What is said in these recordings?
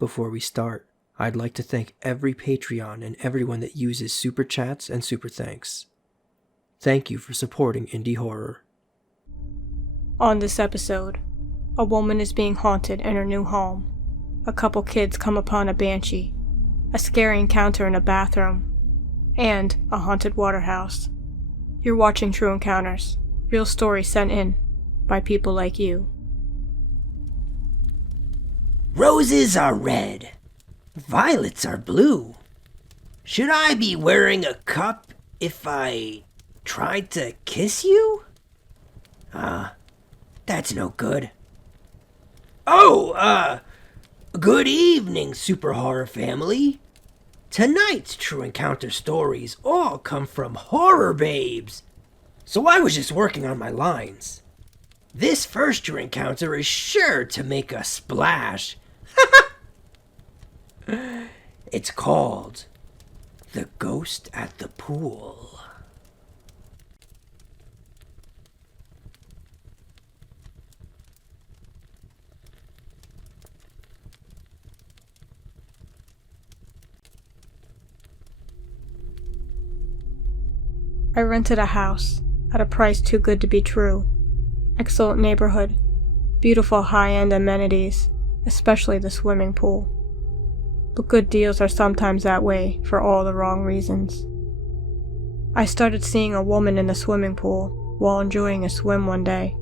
Before we start, I'd like to thank every Patreon and everyone that uses Super Chats and Super Thanks. Thank you for supporting indie horror. On this episode, a woman is being haunted in her new home. A couple kids come upon a banshee, a scary encounter in a bathroom, and a haunted waterhouse. You're watching True Encounters, real stories sent in by people like you. Roses are red. Violets are blue. Should I be wearing a cup if I tried to kiss you? That's no good. Good evening, Super Horror family. Tonight's True Encounter stories all come from Horror Babes. So I was just working on my lines. This first True Encounter is sure to make a splash. It's called The Ghost at the Pool. I rented a house at a price too good to be true. Excellent neighborhood, beautiful high-end amenities, especially the swimming pool. But good deals are sometimes that way for all the wrong reasons. I started seeing a woman in the swimming pool while enjoying a swim one day.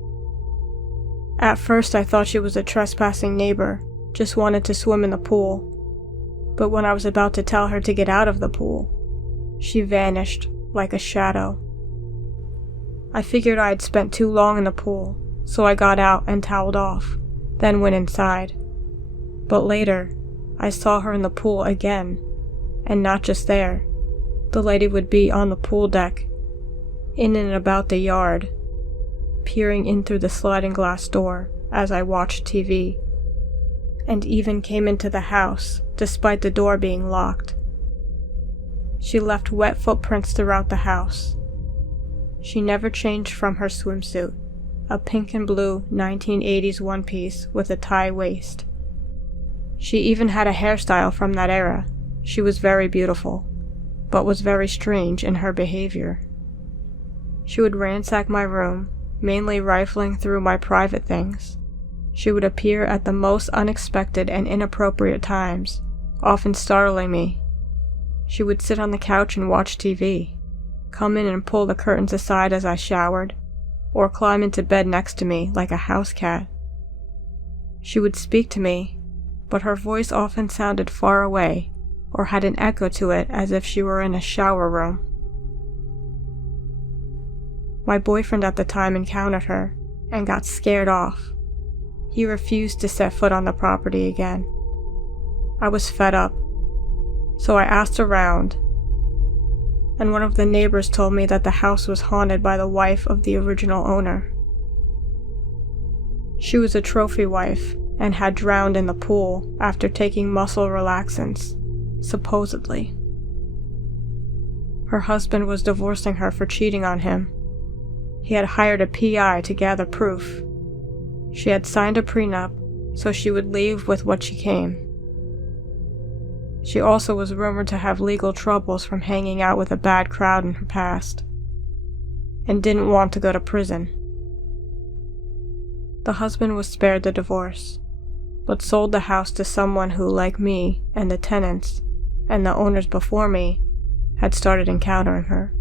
At first I thought she was a trespassing neighbor, just wanted to swim in the pool. But when I was about to tell her to get out of the pool, she vanished like a shadow. I figured I had spent too long in the pool, so I got out and toweled off, then went inside. But later, I saw her in the pool again, and not just there. The lady would be on the pool deck, in and about the yard, peering in through the sliding glass door as I watched TV, and even came into the house despite the door being locked. She left wet footprints throughout the house. She never changed from her swimsuit, a pink and blue 1980s one-piece with a tie waist. She even had a hairstyle from that era. She was very beautiful, but was very strange in her behavior. She would ransack my room, mainly rifling through my private things. She would appear at the most unexpected and inappropriate times, often startling me. She would sit on the couch and watch TV, come in and pull the curtains aside as I showered, or climb into bed next to me like a house cat. She would speak to me, but her voice often sounded far away, or had an echo to it as if she were in a shower room. My boyfriend at the time encountered her, and got scared off. He refused to set foot on the property again. I was fed up, so I asked around, and one of the neighbors told me that the house was haunted by the wife of the original owner. She was a trophy wife and had drowned in the pool after taking muscle relaxants, supposedly. Her husband was divorcing her for cheating on him. He had hired a PI to gather proof. She had signed a prenup so she would leave with what she came. She also was rumored to have legal troubles from hanging out with a bad crowd in her past, and didn't want to go to prison. The husband was spared the divorce, but sold the house to someone who, like me and the tenants, and the owners before me, had started encountering her.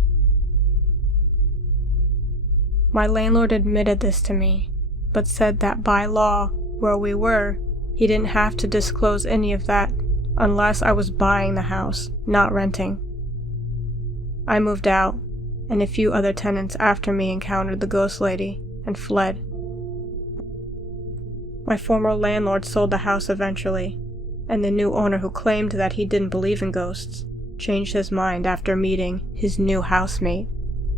My landlord admitted this to me, but said that by law, where we were, he didn't have to disclose any of that unless I was buying the house, not renting. I moved out, and a few other tenants after me encountered the ghost lady and fled. My former landlord sold the house eventually, and the new owner, who claimed that he didn't believe in ghosts, changed his mind after meeting his new housemate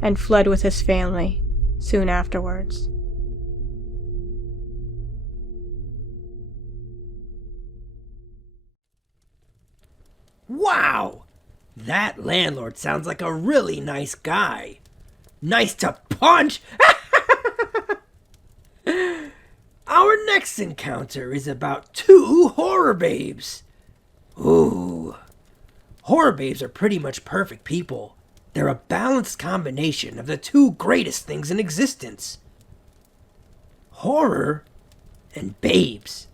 and fled with his family soon afterwards. Wow! That landlord sounds like a really nice guy. Nice to punch! Our next encounter is about two horror babes. Ooh. Horror babes are pretty much perfect people. They're a balanced combination of the two greatest things in existence: horror and babes.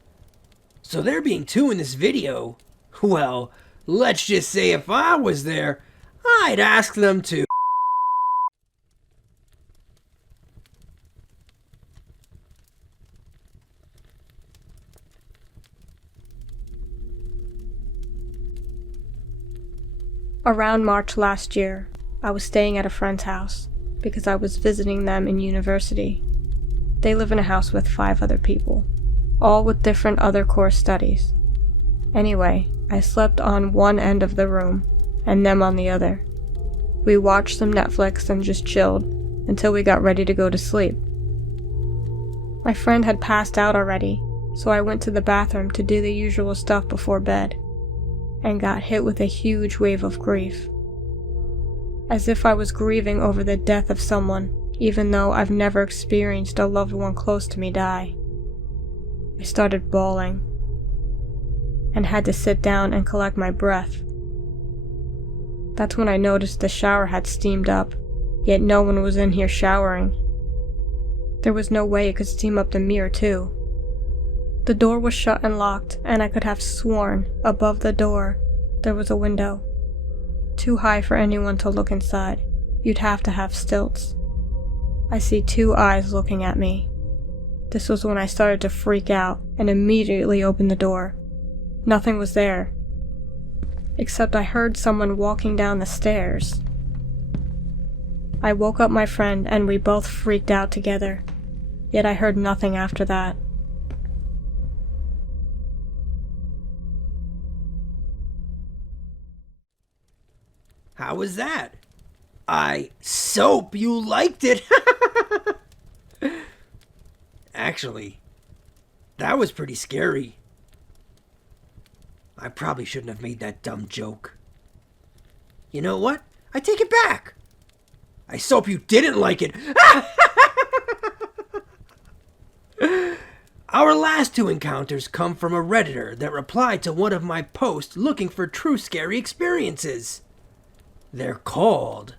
So there being two in this video, well, let's just say if I was there, I'd ask them to. Around March last year, I was staying at a friend's house because I was visiting them in university. They live in a house with 5 other people, all with different other course studies. Anyway, I slept on one end of the room and them on the other. We watched some Netflix and just chilled until we got ready to go to sleep. My friend had passed out already, so I went to the bathroom to do the usual stuff before bed, and got hit with a huge wave of grief. As if I was grieving over the death of someone, even though I've never experienced a loved one close to me die. I started bawling, and had to sit down and collect my breath. That's when I noticed the shower had steamed up, yet no one was in here showering. There was no way it could steam up the mirror too. The door was shut and locked, and I could have sworn above the door there was a window. Too high for anyone to look inside. You'd have to have stilts. I see 2 eyes looking at me. This was when I started to freak out and immediately opened the door. Nothing was there, except I heard someone walking down the stairs. I woke up my friend and we both freaked out together, yet I heard nothing after that. How was that? I soap you liked it. Actually, that was pretty scary. I probably shouldn't have made that dumb joke. You know what? I take it back. I soap you didn't like it. Our last 2 encounters come from a Redditor that replied to one of my posts looking for true scary experiences. They're called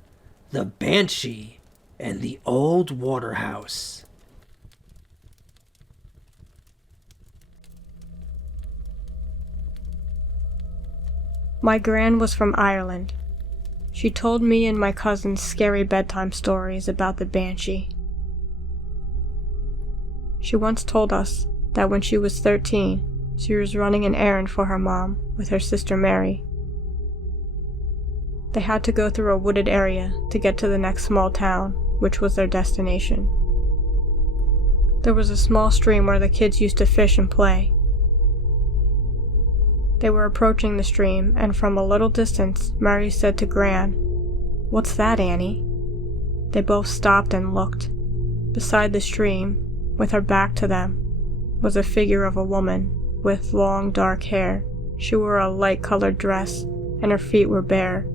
the Banshee and the Old Waterhouse. My gran was from Ireland. She told me and my cousins scary bedtime stories about the Banshee. She once told us that when she was 13, she was running an errand for her mom with her sister Mary. They had to go through a wooded area to get to the next small town, which was their destination. There was a small stream where the kids used to fish and play. They were approaching the stream, and from a little distance, Mary said to Gran, "What's that, Annie?" They both stopped and looked. Beside the stream, with her back to them, was a figure of a woman with long dark hair. She wore a light-colored dress, and her feet were bare.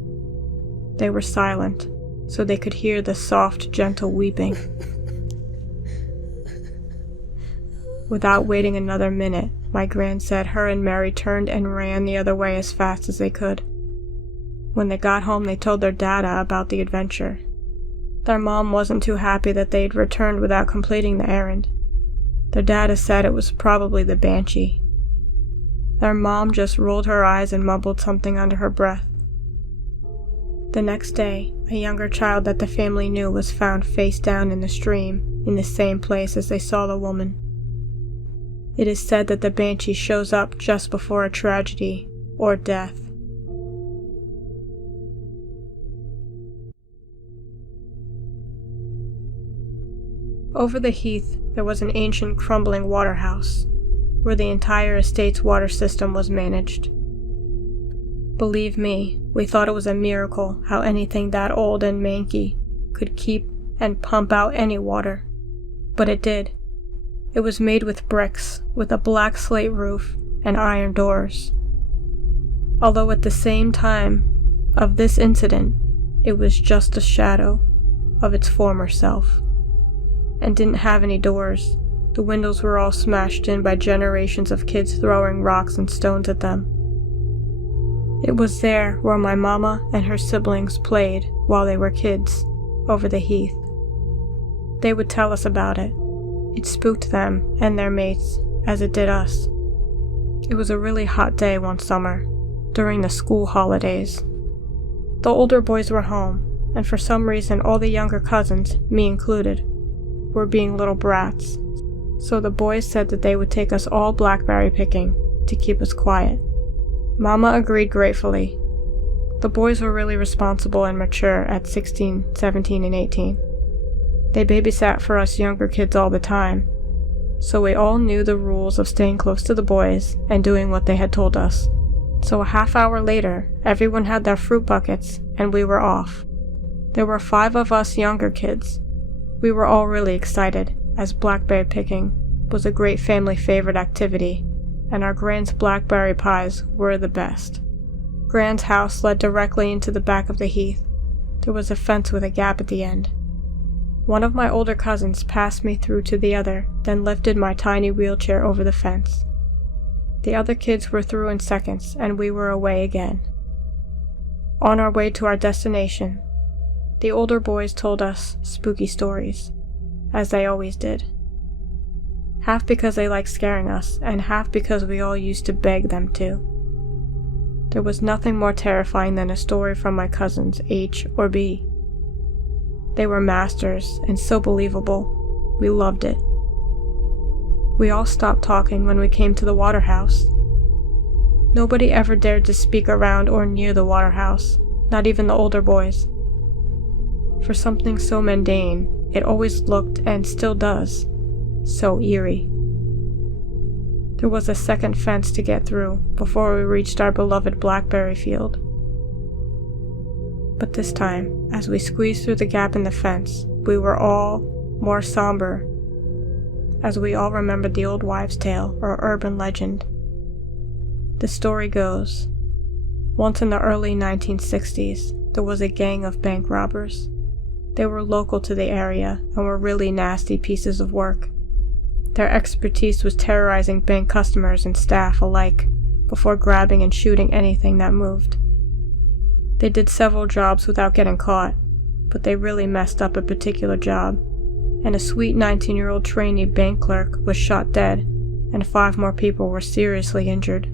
They were silent, so they could hear the soft, gentle weeping. Without waiting another minute, my gran said her and Mary turned and ran the other way as fast as they could. When they got home, they told their dada about the adventure. Their mom wasn't too happy that they'd returned without completing the errand. Their dada said it was probably the Banshee. Their mom just rolled her eyes and mumbled something under her breath. The next day, a younger child that the family knew was found face down in the stream, in the same place as they saw the woman. It is said that the Banshee shows up just before a tragedy or death. Over the Heath, there was an ancient crumbling waterhouse, where the entire estate's water system was managed. Believe me, we thought it was a miracle how anything that old and manky could keep and pump out any water. But it did. It was made with bricks, with a black slate roof and iron doors. Although at the same time of this incident, it was just a shadow of its former self, and didn't have any doors. The windows were all smashed in by generations of kids throwing rocks and stones at them. It was there where my mama and her siblings played while they were kids, over the heath. They would tell us about it. It spooked them and their mates, as it did us. It was a really hot day one summer, during the school holidays. The older boys were home, and for some reason all the younger cousins, me included, were being little brats. So the boys said that they would take us all blackberry picking to keep us quiet. Mama agreed gratefully. The boys were really responsible and mature at 16, 17, and 18. They babysat for us younger kids all the time, so we all knew the rules of staying close to the boys and doing what they had told us. So a half hour later, everyone had their fruit buckets and we were off. There were 5 of us younger kids. We were all really excited, as blackberry picking was a great family favorite activity, and our Grand's blackberry pies were the best. Grand's house led directly into the back of the heath. There was a fence with a gap at the end. One of my older cousins passed me through to the other, then lifted my tiny wheelchair over the fence. The other kids were through in seconds, and we were away again. On our way to our destination, the older boys told us spooky stories, as they always did. Half because they liked scaring us, and half because we all used to beg them to. There was nothing more terrifying than a story from my cousins H or B. They were masters, and so believable. We loved it. We all stopped talking when we came to the water house. Nobody ever dared to speak around or near the water house, not even the older boys. For something so mundane, it always looked, and still does, so eerie. There was a second fence to get through before we reached our beloved blackberry field. But this time, as we squeezed through the gap in the fence, we were all more somber, as we all remembered the old wives' tale or urban legend. The story goes, once in the early 1960s, there was a gang of bank robbers. They were local to the area and were really nasty pieces of work. Their expertise was terrorizing bank customers and staff alike before grabbing and shooting anything that moved. They did several jobs without getting caught, but they really messed up a particular job, and a sweet 19-year-old trainee bank clerk was shot dead, and 5 more people were seriously injured.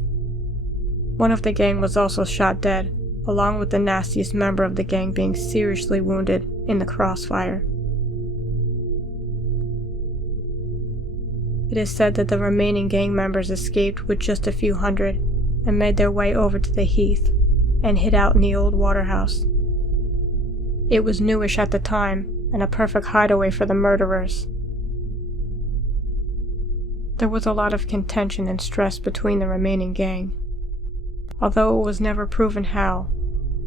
One of the gang was also shot dead, along with the nastiest member of the gang being seriously wounded in the crossfire. It is said that the remaining gang members escaped with just a few hundred and made their way over to the heath and hid out in the old water house. It was newish at the time and a perfect hideaway for the murderers. There was a lot of contention and stress between the remaining gang. Although it was never proven how,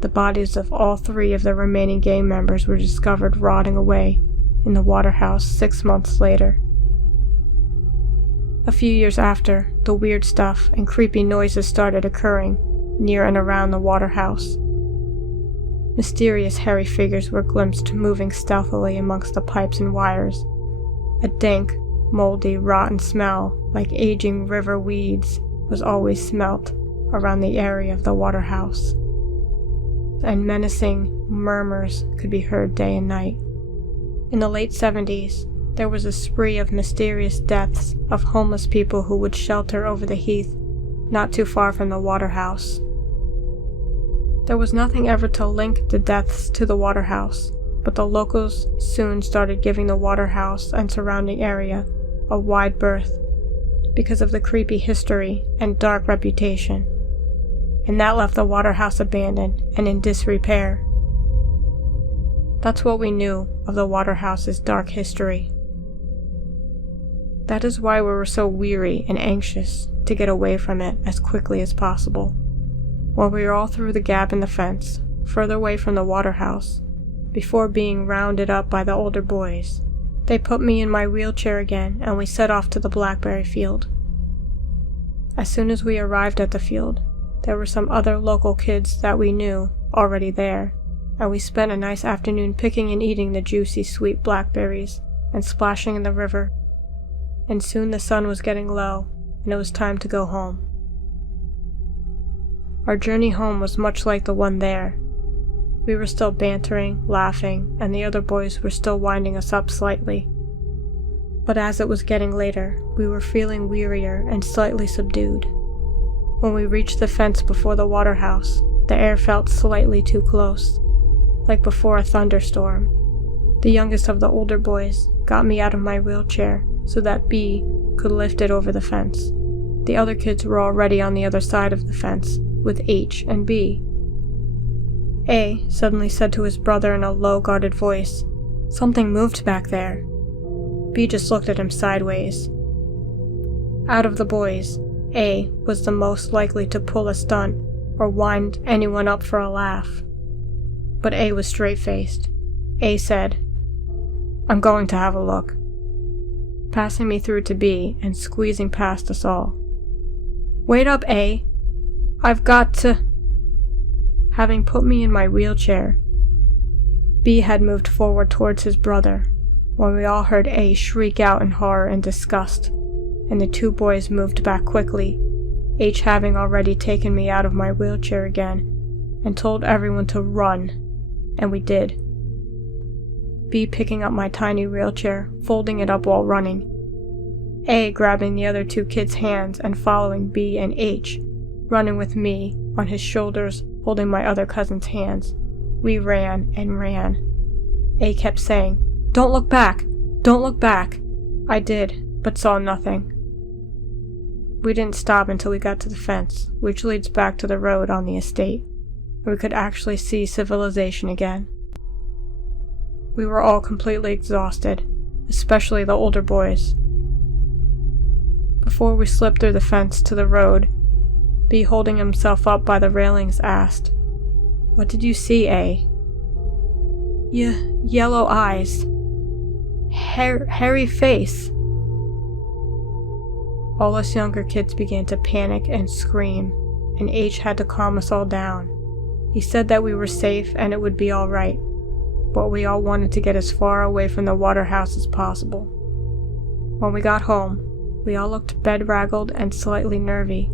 the bodies of all 3 of the remaining gang members were discovered rotting away in the water house 6 months later. A few years after, the weird stuff and creepy noises started occurring near and around the water house. Mysterious hairy figures were glimpsed moving stealthily amongst the pipes and wires. A dank, moldy, rotten smell, like aging river weeds, was always smelt around the area of the water house, and menacing murmurs could be heard day and night. In the late 70s, there was a spree of mysterious deaths of homeless people who would shelter over the heath not too far from the water house. There was nothing ever to link the deaths to the water house, but the locals soon started giving the water house and surrounding area a wide berth because of the creepy history and dark reputation, and that left the water house abandoned and in disrepair. That's what we knew of the water house's dark history. That is why we were so weary and anxious to get away from it as quickly as possible. When we were all through the gap in the fence, further away from the water house, before being rounded up by the older boys, they put me in my wheelchair again and we set off to the blackberry field. As soon as we arrived at the field, there were some other local kids that we knew already there, and we spent a nice afternoon picking and eating the juicy sweet blackberries and splashing in the river. And soon the sun was getting low, and it was time to go home. Our journey home was much like the one there. We were still bantering, laughing, and the other boys were still winding us up slightly. But as it was getting later, we were feeling wearier and slightly subdued. When we reached the fence before the water house, the air felt slightly too close, like before a thunderstorm. The youngest of the older boys got me out of my wheelchair so that B could lift it over the fence. The other kids were already on the other side of the fence, with H and B. A suddenly said to his brother in a low, guarded voice, "Something moved back there." B just looked at him sideways. Out of the boys, A was the most likely to pull a stunt or wind anyone up for a laugh. But A was straight-faced. A said, "I'm going to have a look," passing me through to B and squeezing past us all. "Wait up, A. I've got to..." Having put me in my wheelchair, B had moved forward towards his brother, when we all heard A shriek out in horror and disgust, and the two boys moved back quickly, H having already taken me out of my wheelchair again, and told everyone to run, and we did. B picking up my tiny wheelchair, folding it up while running, A grabbing the other two kids' hands and following B and H, running with me on his shoulders, holding my other cousin's hands. We ran and ran. A kept saying, "Don't look back! Don't look back!" I did, but saw nothing. We didn't stop until we got to the fence, which leads back to the road on the estate, where we could actually see civilization again. We were all completely exhausted, especially the older boys. Before we slipped through the fence to the road, B, holding himself up by the railings, asked, "What did you see, A?" Yellow eyes. Hairy face." All us younger kids began to panic and scream, and H had to calm us all down. He said that we were safe and it would be all right, but we all wanted to get as far away from the water house as possible. When we got home, we all looked bedraggled and slightly nervy.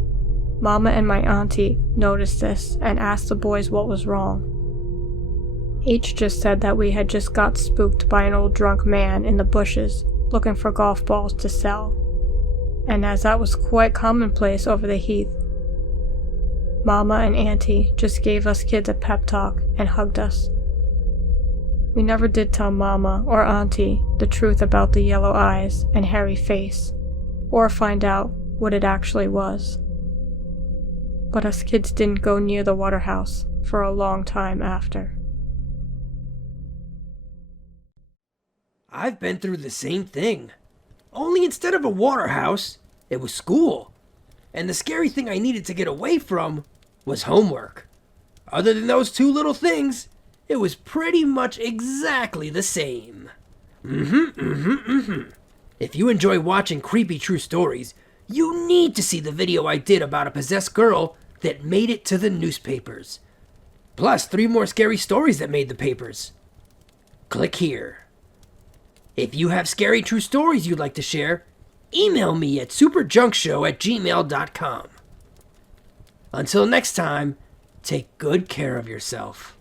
Mama and my auntie noticed this and asked the boys what was wrong. H just said that we had just got spooked by an old drunk man in the bushes looking for golf balls to sell, and as that was quite commonplace over the Heath, Mama and Auntie just gave us kids a pep talk and hugged us. We never did tell Mama or Auntie the truth about the yellow eyes and hairy face, or find out what it actually was. But us kids didn't go near the water house for a long time after. I've been through the same thing. Only instead of a water house, it was school. And the scary thing I needed to get away from was homework. Other than those two little things, it was pretty much exactly the same. If you enjoy watching creepy true stories, you need to see the video I did about a possessed girl that made it to the newspapers. Plus 3 more scary stories that made the papers. Click here. If you have scary true stories you'd like to share, email me at superjunkshow@gmail.com. Until next time, take good care of yourself.